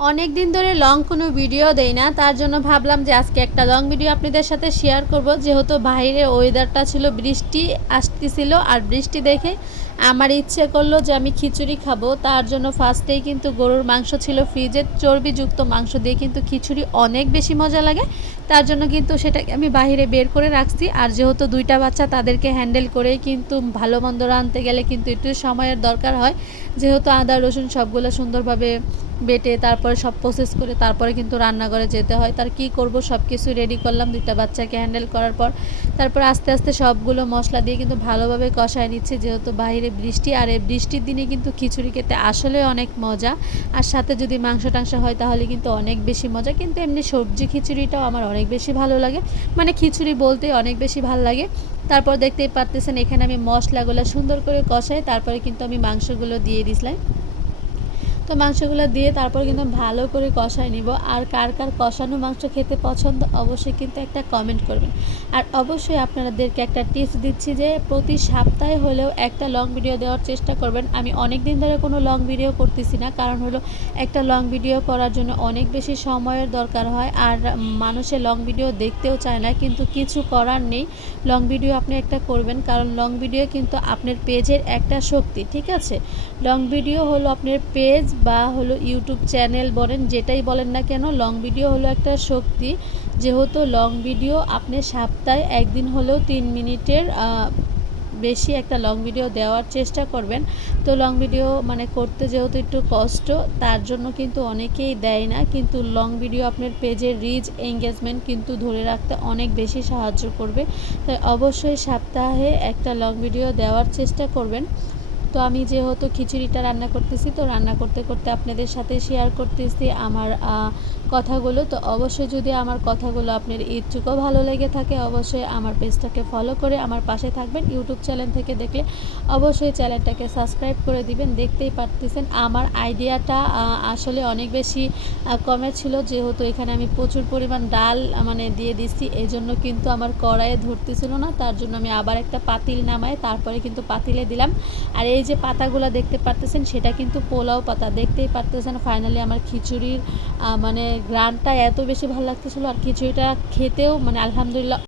অনেক দিন ধরে লং কোনো ভিডিও দেই না, তার জন্য ভাবলাম যে আজকে একটা লং ভিডিও আপনাদের সাথে শেয়ার করব। যেহেতু বাইরের ওয়েদারটা ছিল, বৃষ্টি আসতেছিল, আর বৃষ্টি দেখে আমার ইচ্ছে করলো যে আমি খিচুড়ি খাবো। তার জন্য ফার্স্টেই কিন্তু গরুর মাংস ছিল ফ্রিজে, চর্বিযুক্ত মাংস দিয়ে কিন্তু খিচুড়ি অনেক বেশি মজা লাগে। তার জন্য কিন্তু সেটাকে আমি বাইরে বের করে রাখছি। আর যেহেতু দুইটা বাচ্চা, তাদেরকে হ্যান্ডেল করেই কিন্তু ভালো মন্দ রাঁধতে গেলে কিন্তু একটু সময়ের দরকার হয়। যেহেতু আদা রসুন সবগুলো সুন্দরভাবে বেটে তারপরে সব প্রসেস করে তারপরে কিন্তু রান্নাঘরে যেতে হয়। তার কি করব, সব কিছু রেডি করলাম দুইটা বাচ্চাকে হ্যান্ডেল করার পর। তারপর আস্তে আস্তে সবগুলো মশলা দিয়ে কিন্তু ভালোভাবে কষায় নিচ্ছে। যেহেতু বাইরে বৃষ্টি, আর এই বৃষ্টির দিনে কিন্তু খিচুড়ি খেতে আসলে অনেক মজা। আর সাথে যদি মাংস টাংস হয় তাহলে কিন্তু অনেক বেশি মজা। কিন্তু এমনি সবজি খিচুড়িটাও আমার অনেক বেশি ভালো লাগে, মানে খিচুড়ি বলতে অনেক বেশি ভালো লাগে। তারপর দেখতেই পারতেছেন এখানে আমি মশলাগুলো সুন্দর করে কষাই, তারপরে কিন্তু আমি মাংসগুলো দিয়ে দিছিলাম। তো মাংসগুলো দিয়ে তারপর কিন্তু ভালো করে কষায় নিব। আর কার কার কষানো মাংস খেতে পছন্দ অবশ্যই কিন্তু একটা কমেন্ট করবেন। আর অবশ্যই আপনাদেরকে একটা টিপস দিচ্ছি যে প্রতি সপ্তাহে হলেও একটা লং ভিডিও দেওয়ার চেষ্টা করবেন। আমি অনেক দিন ধরে কোনো লং ভিডিও করতেছি না, কারণ হলো একটা লং ভিডিও করার জন্য অনেক বেশি সময়ের দরকার হয়। আর মানুষের লং ভিডিও দেখতেও চায় না, কিন্তু কিছু করার নেই। লং ভিডিও আপনি একটা করবেন, কারণ লং ভিডিও কিন্তু আপনার পেজের একটা শক্তি, ঠিক আছে? লং ভিডিও হলো আপনার পেজ বা হলো ইউটিউব চ্যানেল বলেন, যেটাই বলেন না কেন, লং ভিডিও হলো একটা শক্তি। যেহেতু লং ভিডিও আপনি সপ্তাহে একদিন হলেও 3 মিনিটের বেশি একটা লং ভিডিও দেওয়ার চেষ্টা করবেন। তো লং ভিডিও মানে করতে যেহেতু একটু কষ্ট, তার জন্য কিন্তু অনেকেই দেয় না। কিন্তু লং ভিডিও আপনার পেজের রিচ এঙ্গেজমেন্ট কিন্তু ধরে রাখতে অনেক বেশি সাহায্য করবে। তাই অবশ্যই সপ্তাহে একটা লং ভিডিও দেওয়ার চেষ্টা করবেন। তো আমি যেহেতু খিচুড়িটা রান্না করতেছি, তো রান্না করতে করতে আপনাদের সাথে শেয়ার করতেছি আমার কথাগুলো। তো অবশ্যই যদি আমার কথাগুলো আপনার একটুকু ভালো লেগে থাকে, অবশ্যই আমার পেজটাকে ফলো করে আমার পাশে থাকবেন। ইউটিউব চ্যানেল থেকে দেখলে অবশ্যই চ্যানেলটাকে সাবস্ক্রাইব করে দিবেন। দেখতেই পারতেছেন আমার আইডিয়াটা আসলে অনেক বেশি কমের ছিল। যেহেতু এখানে আমি প্রচুর পরিমাণ ডাল মানে দিয়ে দিচ্ছি, এই জন্য কিন্তু আমার কড়াইয়ে ধরতেছিল না। তার জন্য আমি আবার একটা পাতিল নামাই তারপরে কিন্তু পাতিলে দিলাম। আর এই যে পাতাগুলো দেখতে পারতেছেন, সেটা কিন্তু পোলাও পাতা। দেখতেই পারতেছেন ফাইনালি আমার খিচুড়ির মানে গ্রানটা এত বেশি ভালো লাগতেছিল, আর খিচুড়িটা খেতেও মানে আলহামদুলিল্লাহ